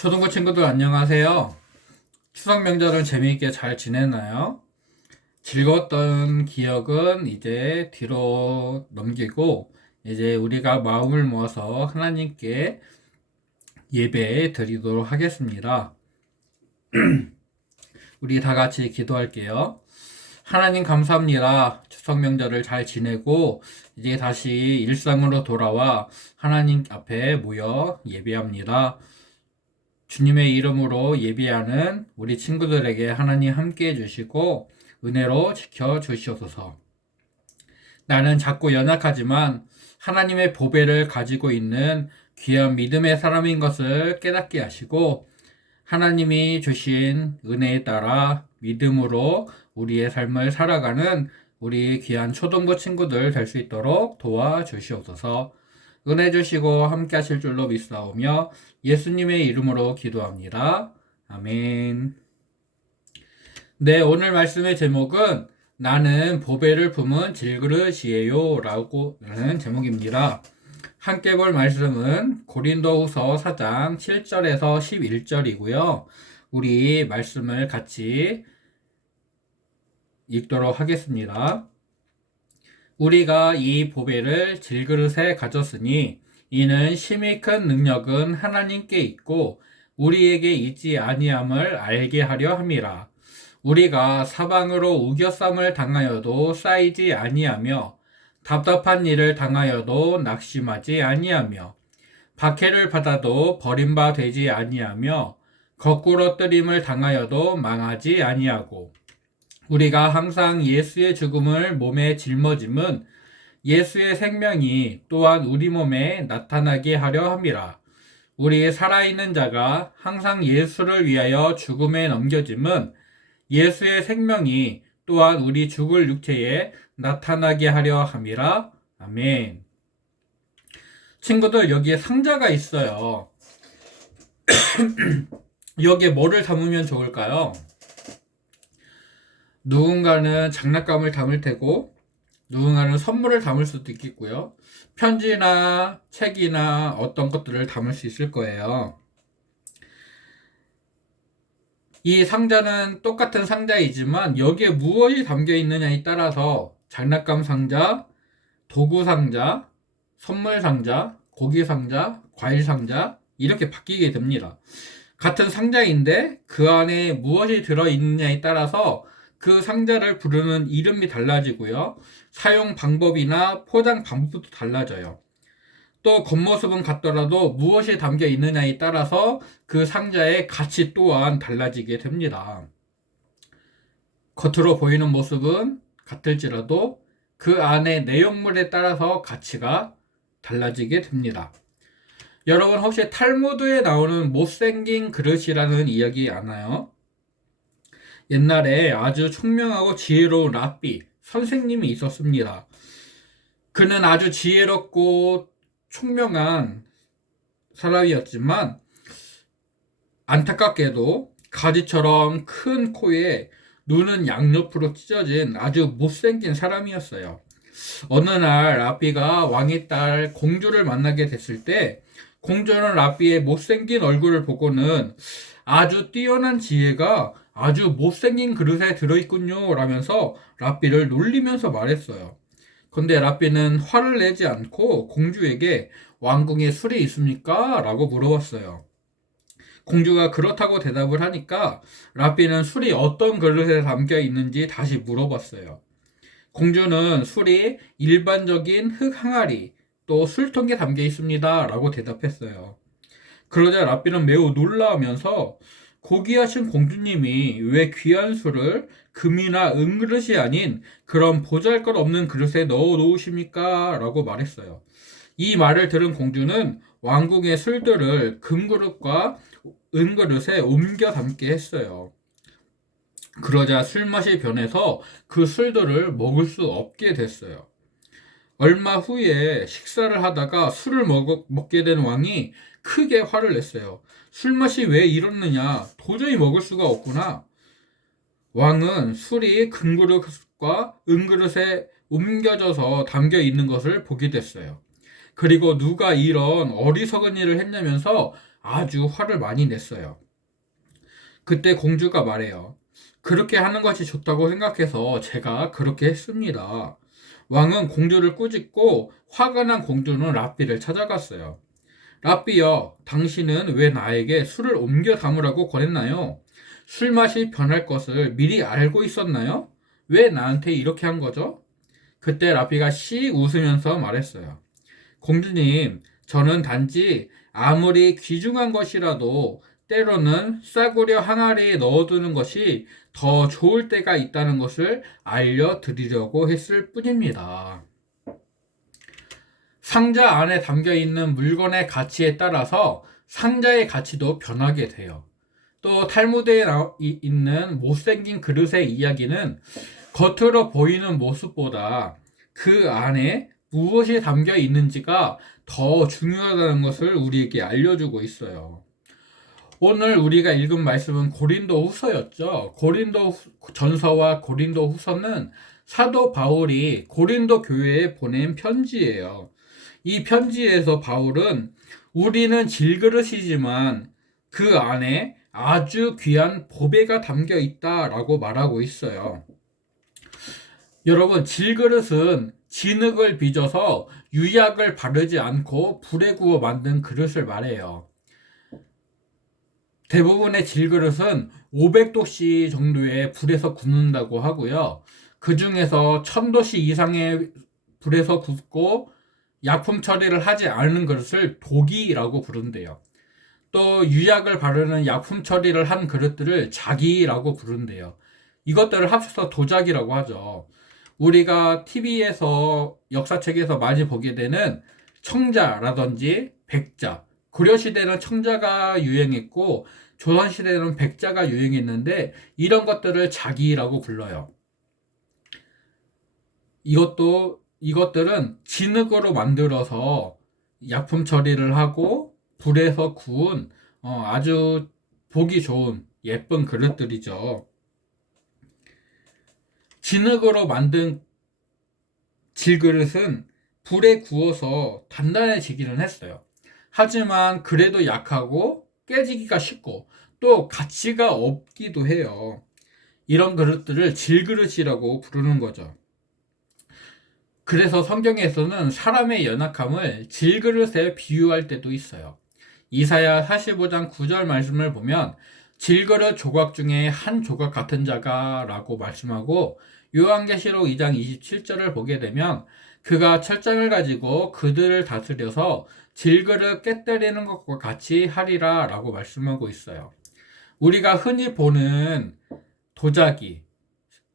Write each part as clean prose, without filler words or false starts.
초등부 친구들 안녕하세요. 추석 명절은 재미있게 잘 지냈나요? 즐거웠던 기억은 이제 뒤로 넘기고 이제 우리가 마음을 모아서 하나님께 예배 드리도록 하겠습니다. 우리 다 같이 기도할게요. 하나님 감사합니다. 추석 명절을 잘 지내고 이제 다시 일상으로 돌아와 하나님 앞에 모여 예배합니다. 주님의 이름으로 예비하는 우리 친구들에게 하나님 함께 해주시고 은혜로 지켜주시옵소서. 나는 작고 연약하지만 하나님의 보배를 가지고 있는 귀한 믿음의 사람인 것을 깨닫게 하시고 하나님이 주신 은혜에 따라 믿음으로 우리의 삶을 살아가는 우리 귀한 초등부 친구들 될 수 있도록 도와주시옵소서. 은혜 주시고 함께 하실 줄로 믿사오며 예수님의 이름으로 기도합니다. 아멘. 네, 오늘 말씀의 제목은 나는 보배를 품은 질그릇이에요 라고 하는 제목입니다. 함께 볼 말씀은 고린도후서 4장 7절에서 11절이고요. 우리 말씀을 같이 읽도록 하겠습니다. 우리가 이 보배를 질그릇에 가졌으니 이는 심히 큰 능력은 하나님께 있고 우리에게 있지 아니함을 알게 하려 함이라. 우리가 사방으로 우겨쌈을 당하여도 쌓이지 아니하며 답답한 일을 당하여도 낙심하지 아니하며 박해를 받아도 버림바 되지 아니하며 거꾸로 뜨림을 당하여도 망하지 아니하고 우리가 항상 예수의 죽음을 몸에 짊어짐은 예수의 생명이 또한 우리 몸에 나타나게 하려 함이라. 우리 살아있는 자가 항상 예수를 위하여 죽음에 넘겨짐은 예수의 생명이 또한 우리 죽을 육체에 나타나게 하려 함이라. 아멘. 친구들, 여기에 상자가 있어요. 여기에 뭐를 담으면 좋을까요? 누군가는 장난감을 담을 테고 누군가는 선물을 담을 수도 있겠고요. 편지나 책이나 어떤 것들을 담을 수 있을 거예요. 이 상자는 똑같은 상자이지만 여기에 무엇이 담겨 있느냐에 따라서 장난감 상자, 도구 상자, 선물 상자, 고기 상자, 과일 상자 이렇게 바뀌게 됩니다. 같은 상자인데 그 안에 무엇이 들어있느냐에 따라서 그 상자를 부르는 이름이 달라지고요. 사용 방법이나 포장 방법도 달라져요. 또 겉모습은 같더라도 무엇이 담겨 있느냐에 따라서 그 상자의 가치 또한 달라지게 됩니다. 겉으로 보이는 모습은 같을지라도 그 안의 내용물에 따라서 가치가 달라지게 됩니다. 여러분 혹시 탈무드에 나오는 못생긴 그릇이라는 이야기 아나요? 옛날에 아주 총명하고 지혜로운 랍비 선생님이 있었습니다. 그는 아주 지혜롭고 총명한 사람이었지만 안타깝게도 가지처럼 큰 코에 눈은 양옆으로 찢어진 아주 못생긴 사람이었어요. 어느 날 랍비가 왕의 딸 공주를 만나게 됐을 때 공주는 랍비의 못생긴 얼굴을 보고는 아주 뛰어난 지혜가 아주 못생긴 그릇에 들어있군요 라면서 랍비를 놀리면서 말했어요. 근데 랍비는 화를 내지 않고 공주에게 왕궁에 술이 있습니까? 라고 물어봤어요. 공주가 그렇다고 대답을 하니까 랍비는 술이 어떤 그릇에 담겨 있는지 다시 물어봤어요. 공주는 술이 일반적인 흙 항아리 또 술통에 담겨 있습니다 라고 대답했어요. 그러자 랍비는 매우 놀라우면서 고귀하신 공주님이 왜 귀한 술을 금이나 은그릇이 아닌 그런 보잘것없는 그릇에 넣어 놓으십니까? 라고 말했어요. 이 말을 들은 공주는 왕궁의 술들을 금그릇과 은그릇에 옮겨 담게 했어요. 그러자 술맛이 변해서 그 술들을 먹을 수 없게 됐어요. 얼마 후에 식사를 하다가 술을 먹게 된 왕이 크게 화를 냈어요. 술맛이 왜 이렇느냐? 도저히 먹을 수가 없구나. 왕은 술이 금그릇과 은그릇에 옮겨져서 담겨 있는 것을 보게 됐어요. 그리고 누가 이런 어리석은 일을 했냐면서 아주 화를 많이 냈어요. 그때 공주가 말해요. 그렇게 하는 것이 좋다고 생각해서 제가 그렇게 했습니다. 왕은 공주를 꾸짖고 화가 난 공주는 랍비를 찾아갔어요. 랍비여, 당신은 왜 나에게 술을 옮겨 담으라고 권했나요? 술 맛이 변할 것을 미리 알고 있었나요? 왜 나한테 이렇게 한 거죠? 그때 랍비가 씩 웃으면서 말했어요. 공주님, 저는 단지 아무리 귀중한 것이라도 때로는 싸구려 항아리에 넣어두는 것이 더 좋을 때가 있다는 것을 알려드리려고 했을 뿐입니다. 상자 안에 담겨 있는 물건의 가치에 따라서 상자의 가치도 변하게 돼요. 또 탈무드에 있는 못생긴 그릇의 이야기는 겉으로 보이는 모습보다 그 안에 무엇이 담겨 있는지가 더 중요하다는 것을 우리에게 알려주고 있어요. 오늘 우리가 읽은 말씀은 고린도 후서였죠. 고린도 전서와 고린도 후서는 사도 바울이 고린도 교회에 보낸 편지예요. 이 편지에서 바울은 우리는 질그릇이지만 그 안에 아주 귀한 보배가 담겨 있다라고 말하고 있어요. 여러분, 질그릇은 진흙을 빚어서 유약을 바르지 않고 불에 구워 만든 그릇을 말해요. 대부분의 질그릇은 500도씨 정도의 불에서 굽는다고 하고요. 그 중에서 1000도씨 이상의 불에서 굽고 약품 처리를 하지 않은 그릇을 도기라고 부른대요. 또 유약을 바르는 약품 처리를 한 그릇들을 자기라고 부른대요. 이것들을 합쳐서 도자기라고 하죠. 우리가 TV에서 역사책에서 많이 보게 되는 청자라든지 백자, 고려시대는 청자가 유행했고 조선시대는 백자가 유행했는데 이런 것들을 자기라고 불러요. 이것들은 진흙으로 만들어서 약품 처리를 하고 불에서 구운 아주 보기 좋은 예쁜 그릇들이죠. 진흙으로 만든 질그릇은 불에 구워서 단단해지기는 했어요. 하지만 그래도 약하고 깨지기가 쉽고 또 가치가 없기도 해요. 이런 그릇들을 질그릇이라고 부르는 거죠. 그래서 성경에서는 사람의 연약함을 질그릇에 비유할 때도 있어요. 이사야 45장 9절 말씀을 보면 질그릇 조각 중에 한 조각 같은 자가 라고 말씀하고 요한계시록 2장 27절을 보게 되면 그가 철장을 가지고 그들을 다스려서 질그릇 깨뜨리는 것과 같이 하리라 라고 말씀하고 있어요. 우리가 흔히 보는 도자기,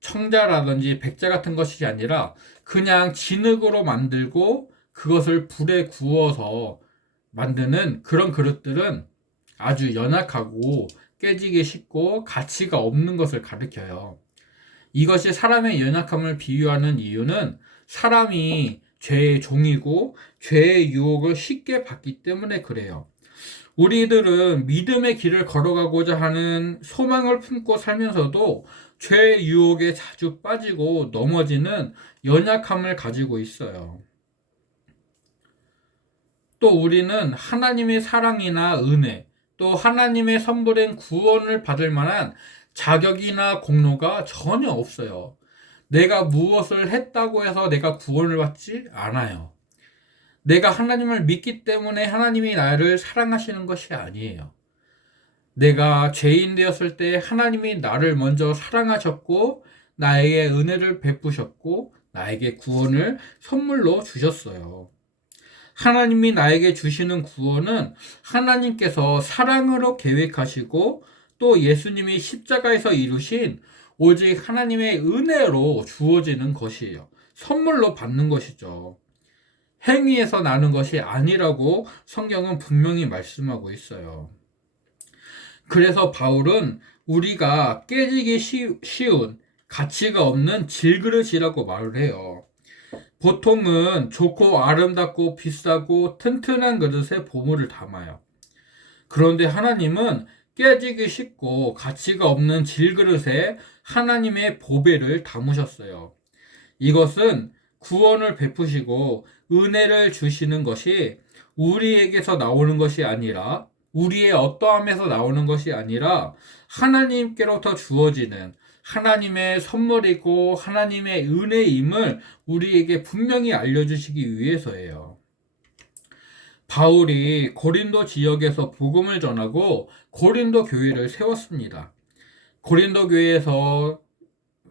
청자라든지 백자 같은 것이 아니라 그냥 진흙으로 만들고 그것을 불에 구워서 만드는 그런 그릇들은 아주 연약하고 깨지기 쉽고 가치가 없는 것을 가리켜요. 이것이 사람의 연약함을 비유하는 이유는 사람이 죄의 종이고 죄의 유혹을 쉽게 받기 때문에 그래요. 우리들은 믿음의 길을 걸어가고자 하는 소망을 품고 살면서도 죄의 유혹에 자주 빠지고 넘어지는 연약함을 가지고 있어요. 또 우리는 하나님의 사랑이나 은혜, 또 하나님의 선물인 구원을 받을 만한 자격이나 공로가 전혀 없어요. 내가 무엇을 했다고 해서 내가 구원을 받지 않아요. 내가 하나님을 믿기 때문에 하나님이 나를 사랑하시는 것이 아니에요. 내가 죄인 되었을 때 하나님이 나를 먼저 사랑하셨고 나에게 은혜를 베푸셨고 나에게 구원을 선물로 주셨어요. 하나님이 나에게 주시는 구원은 하나님께서 사랑으로 계획하시고 또 예수님이 십자가에서 이루신 오직 하나님의 은혜로 주어지는 것이에요. 선물로 받는 것이죠. 행위에서 나는 것이 아니라고 성경은 분명히 말씀하고 있어요. 그래서 바울은 우리가 깨지기 쉬운 가치가 없는 질그릇이라고 말을 해요. 보통은 좋고 아름답고 비싸고 튼튼한 그릇에 보물을 담아요. 그런데 하나님은 깨지기 쉽고 가치가 없는 질그릇에 하나님의 보배를 담으셨어요. 이것은 구원을 베푸시고 은혜를 주시는 것이 우리에게서 나오는 것이 아니라 우리의 어떠함에서 나오는 것이 아니라 하나님께로부터 주어지는 하나님의 선물이고 하나님의 은혜임을 우리에게 분명히 알려주시기 위해서예요. 바울이 고린도 지역에서 복음을 전하고 고린도 교회를 세웠습니다. 고린도 교회에서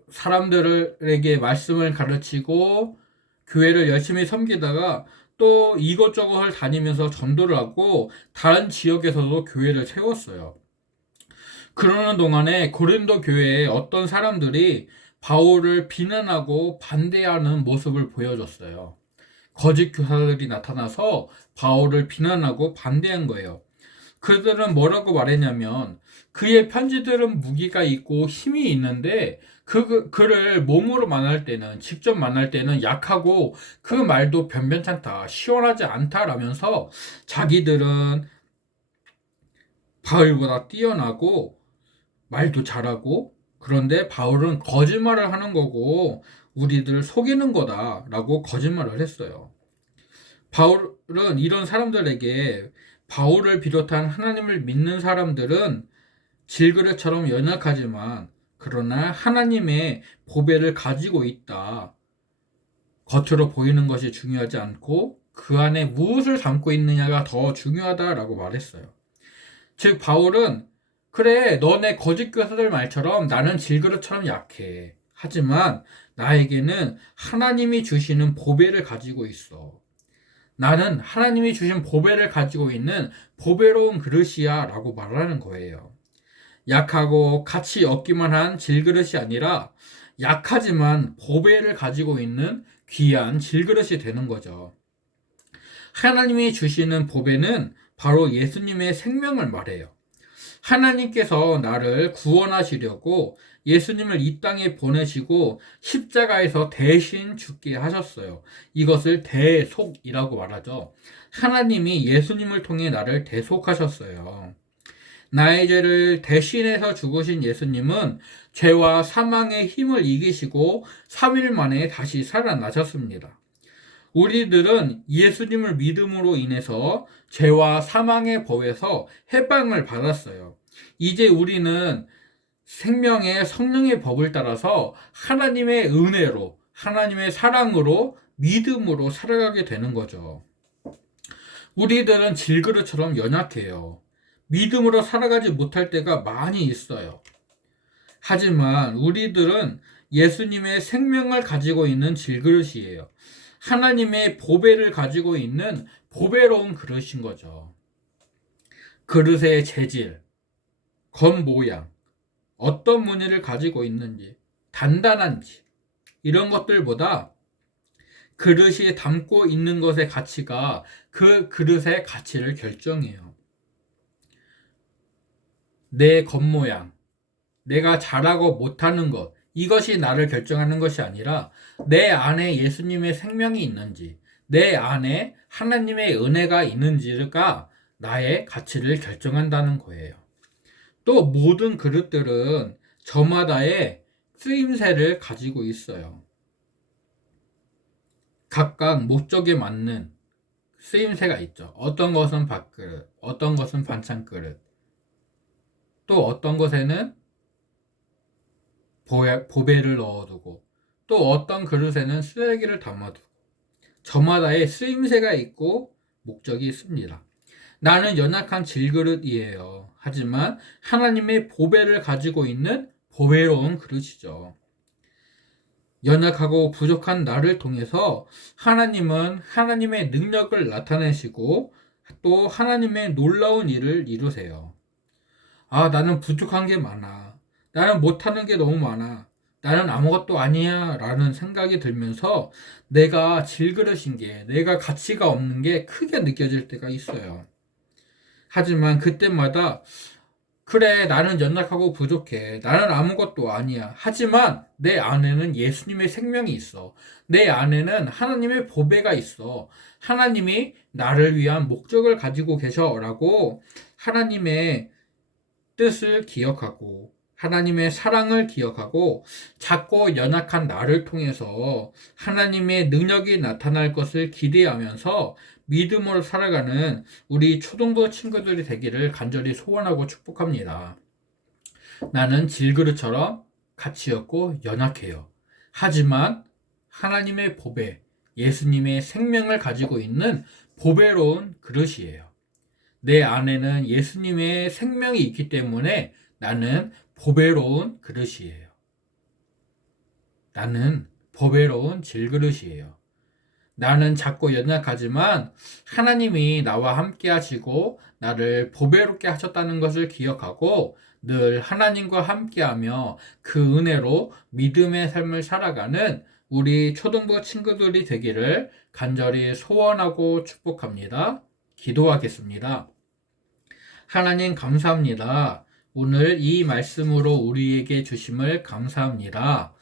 사람들에게 말씀을 가르치고 교회를 열심히 섬기다가 또 이곳저곳을 다니면서 전도를 하고 다른 지역에서도 교회를 세웠어요. 그러는 동안에 고린도 교회에 어떤 사람들이 바울을 비난하고 반대하는 모습을 보여줬어요. 거짓 교사들이 나타나서 바울을 비난하고 반대한 거예요. 그들은 뭐라고 말했냐면 그의 편지들은 무기가 있고 힘이 있는데 그를 몸으로 만날 때는 직접 만날 때는 약하고 그 말도 변변찮다 시원하지 않다라면서 자기들은 바울보다 뛰어나고 말도 잘하고 그런데 바울은 거짓말을 하는 거고 우리들을 속이는 거다라고 거짓말을 했어요. 바울은 이런 사람들에게 바울을 비롯한 하나님을 믿는 사람들은 질그릇처럼 연약하지만 그러나 하나님의 보배를 가지고 있다. 겉으로 보이는 것이 중요하지 않고 그 안에 무엇을 담고 있느냐가 더 중요하다라고 말했어요. 즉 바울은 그래 너네 거짓 교사들 말처럼 나는 질그릇처럼 약해. 하지만 나에게는 하나님이 주시는 보배를 가지고 있어. 나는 하나님이 주신 보배를 가지고 있는 보배로운 그릇이야 라고 말하는 거예요. 약하고 가치 없기만 한 질그릇이 아니라 약하지만 보배를 가지고 있는 귀한 질그릇이 되는 거죠. 하나님이 주시는 보배는 바로 예수님의 생명을 말해요. 하나님께서 나를 구원하시려고 예수님을 이 땅에 보내시고 십자가에서 대신 죽게 하셨어요. 이것을 대속이라고 말하죠. 하나님이 예수님을 통해 나를 대속하셨어요. 나의 죄를 대신해서 죽으신 예수님은 죄와 사망의 힘을 이기시고 3일 만에 다시 살아나셨습니다. 우리들은 예수님을 믿음으로 인해서 죄와 사망의 법에서 해방을 받았어요. 이제 우리는 생명의 성령의 법을 따라서 하나님의 은혜로, 하나님의 사랑으로, 믿음으로 살아가게 되는 거죠. 우리들은 질그릇처럼 연약해요. 믿음으로 살아가지 못할 때가 많이 있어요. 하지만 우리들은 예수님의 생명을 가지고 있는 질그릇이에요. 하나님의 보배를 가지고 있는 보배로운 그릇인 거죠. 그릇의 재질, 겉모양, 어떤 무늬를 가지고 있는지, 단단한지, 이런 것들보다 그릇이 담고 있는 것의 가치가 그 그릇의 가치를 결정해요. 내 겉모양, 내가 잘하고 못하는 것, 이것이 나를 결정하는 것이 아니라 내 안에 예수님의 생명이 있는지, 내 안에 하나님의 은혜가 있는지가 나의 가치를 결정한다는 거예요. 또 모든 그릇들은 저마다의 쓰임새를 가지고 있어요. 각각 목적에 맞는 쓰임새가 있죠. 어떤 것은 밥그릇, 어떤 것은 반찬그릇, 또 어떤 것에는 보배를 넣어두고 또 어떤 그릇에는 쓰레기를 담아두고 저마다의 쓰임새가 있고 목적이 있습니다. 나는 연약한 질그릇이에요. 하지만 하나님의 보배를 가지고 있는 보배로운 그릇이죠. 연약하고 부족한 나를 통해서 하나님은 하나님의 능력을 나타내시고 또 하나님의 놀라운 일을 이루세요. 아, 나는 부족한 게 많아. 나는 못하는 게 너무 많아. 나는 아무것도 아니야. 라는 생각이 들면서 내가 질그릇인 게, 내가 가치가 없는 게 크게 느껴질 때가 있어요. 하지만 그때마다 그래, 나는 연약하고 부족해. 나는 아무것도 아니야. 하지만 내 안에는 예수님의 생명이 있어. 내 안에는 하나님의 보배가 있어. 하나님이 나를 위한 목적을 가지고 계셔. 라고 하나님의 뜻을 기억하고 하나님의 사랑을 기억하고 작고 연약한 나를 통해서 하나님의 능력이 나타날 것을 기대하면서 믿음으로 살아가는 우리 초등부 친구들이 되기를 간절히 소원하고 축복합니다. 나는 질그릇처럼 가치없고 연약해요. 하지만 하나님의 보배, 예수님의 생명을 가지고 있는 보배로운 그릇이에요. 내 안에는 예수님의 생명이 있기 때문에 나는 보배로운 그릇이에요. 나는 보배로운 질그릇이에요. 나는 작고 연약하지만 하나님이 나와 함께 하시고 나를 보배롭게 하셨다는 것을 기억하고 늘 하나님과 함께하며 그 은혜로 믿음의 삶을 살아가는 우리 초등부 친구들이 되기를 간절히 소원하고 축복합니다. 기도하겠습니다. 하나님 감사합니다. 오늘 이 말씀으로 우리에게 주심을 감사합니다.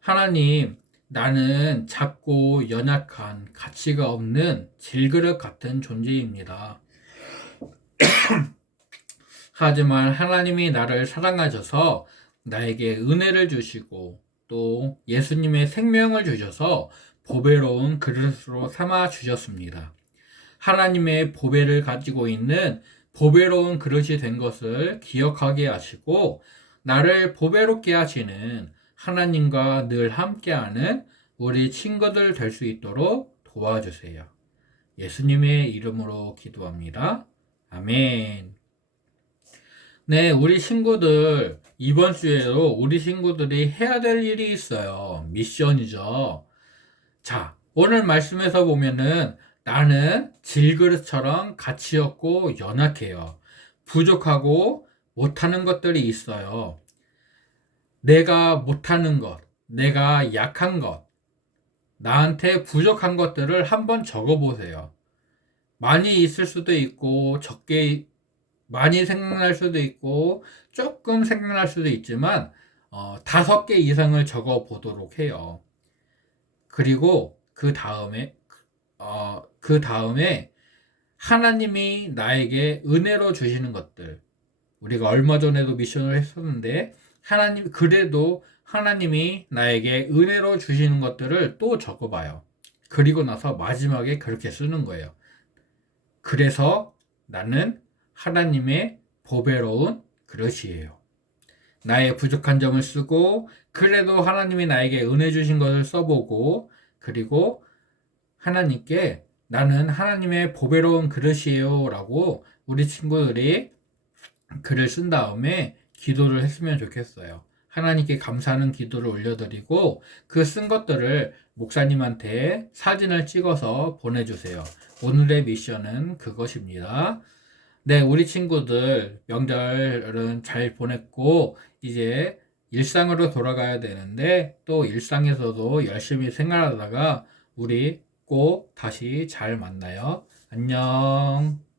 하나님, 나는 작고 연약한 가치가 없는 질그릇 같은 존재입니다. 하지만 하나님이 나를 사랑하셔서 나에게 은혜를 주시고 또 예수님의 생명을 주셔서 보배로운 그릇으로 삼아 주셨습니다. 하나님의 보배를 가지고 있는 보배로운 그릇이 된 것을 기억하게 하시고 나를 보배롭게 하시는 하나님과 늘 함께하는 우리 친구들 될 수 있도록 도와주세요. 예수님의 이름으로 기도합니다. 아멘. 네, 우리 친구들 이번 주에도 우리 친구들이 해야 될 일이 있어요. 미션이죠. 자, 오늘 말씀에서 보면은 나는 질그릇처럼 가치 없고 연약해요. 부족하고 못하는 것들이 있어요. 내가 못하는 것, 내가 약한 것, 나한테 부족한 것들을 한번 적어보세요. 많이 있을 수도 있고 적게 많이 생각날 수도 있고 조금 생각날 수도 있지만 5개 이상을 적어보도록 해요. 그리고 그 다음에 하나님이 나에게 은혜로 주시는 것들, 우리가 얼마 전에도 미션을 했었는데 그래도 하나님이 나에게 은혜로 주시는 것들을 또 적어봐요. 그리고 나서 마지막에 그렇게 쓰는 거예요. 그래서 나는 하나님의 보배로운 그릇이에요. 나의 부족한 점을 쓰고 그래도 하나님이 나에게 은혜 주신 것을 써보고 그리고 하나님께 나는 하나님의 보배로운 그릇이에요 라고 우리 친구들이 글을 쓴 다음에 기도를 했으면 좋겠어요. 하나님께 감사하는 기도를 올려드리고 그 쓴 것들을 목사님한테 사진을 찍어서 보내주세요. 오늘의 미션은 그것입니다. 네, 우리 친구들 명절은 잘 보냈고 이제 일상으로 돌아가야 되는데 또 일상에서도 열심히 생활하다가 우리 꼭 다시 잘 만나요. 안녕.